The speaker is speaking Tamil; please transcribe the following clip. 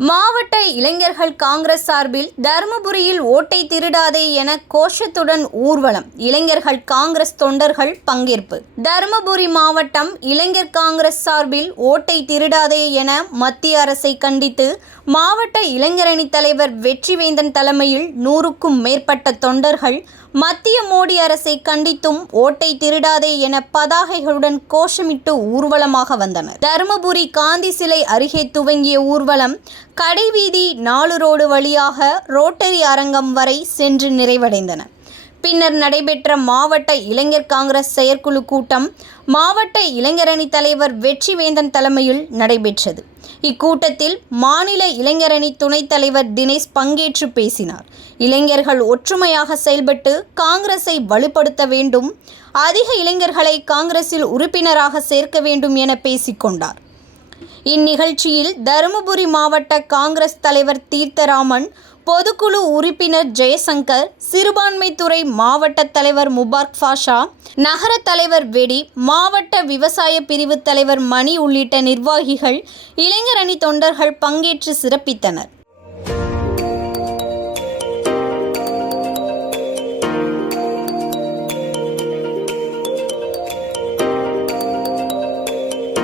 மாவட்ட இளைஞர்கள் காங்கிரஸ் சார்பில் தருமபுரியில் ஓட்டை திருடாதே என கோஷத்துடன் ஊர்வலம். இளைஞர்கள் காங்கிரஸ் தொண்டர்கள் பங்கேற்பு. தருமபுரி மாவட்டம் இளைஞர் காங்கிரஸ் சார்பில் ஓட்டை திருடாதே என மத்திய அரசை கண்டித்து மாவட்ட இளைஞரணி தலைவர் வெற்றிவேந்தன் தலைமையில் நூறுக்கும் மேற்பட்ட தொண்டர்கள் மத்திய மோடி அரசை கண்டித்தும் ஓட்டை திருடாதே என பதாகைகளுடன் கோஷமிட்டு ஊர்வலமாக வந்தனர். தருமபுரி காந்தி சிலை அருகே துவங்கிய ஊர்வலம் கடைவீதி நாலு ரோடு வழியாக ரோட்டரி அரங்கம் வரை சென்று நிறைவடைந்தன. பின்னர் நடைபெற்ற மாவட்ட இளைஞர் காங்கிரஸ் செயற்குழு கூட்டம் மாவட்ட இளைஞரணி தலைவர் வெற்றிவேந்தன் தலைமையில் நடைபெற்றது. இக்கூட்டத்தில் மாநில இளைஞரணி துணைத் தலைவர் தினேஷ் பங்கேற்று பேசினார். இளைஞர்கள் ஒற்றுமையாக செயல்பட்டு காங்கிரஸை வலுப்படுத்த வேண்டும் அதிக இளைஞர்களை காங்கிரஸில் உறுப்பினராக சேர்க்க வேண்டும் என பேசிக்கொண்டார். இந்நிகழ்ச்சியில் தருமபுரி மாவட்ட காங்கிரஸ் தலைவர் தீர்த்தராமன் பொதுக்குழு உறுப்பினர் ஜெயசங்கர் சிறுபான்மைத்துறை மாவட்ட தலைவர் முபார்க் பாஷா நகர தலைவர் வெடி மாவட்ட விவசாய பிரிவு தலைவர் மணி உள்ளிட்ட நிர்வாகிகள் இளைஞரணி தொண்டர்கள் பங்கேற்று சிறப்பித்தனர்.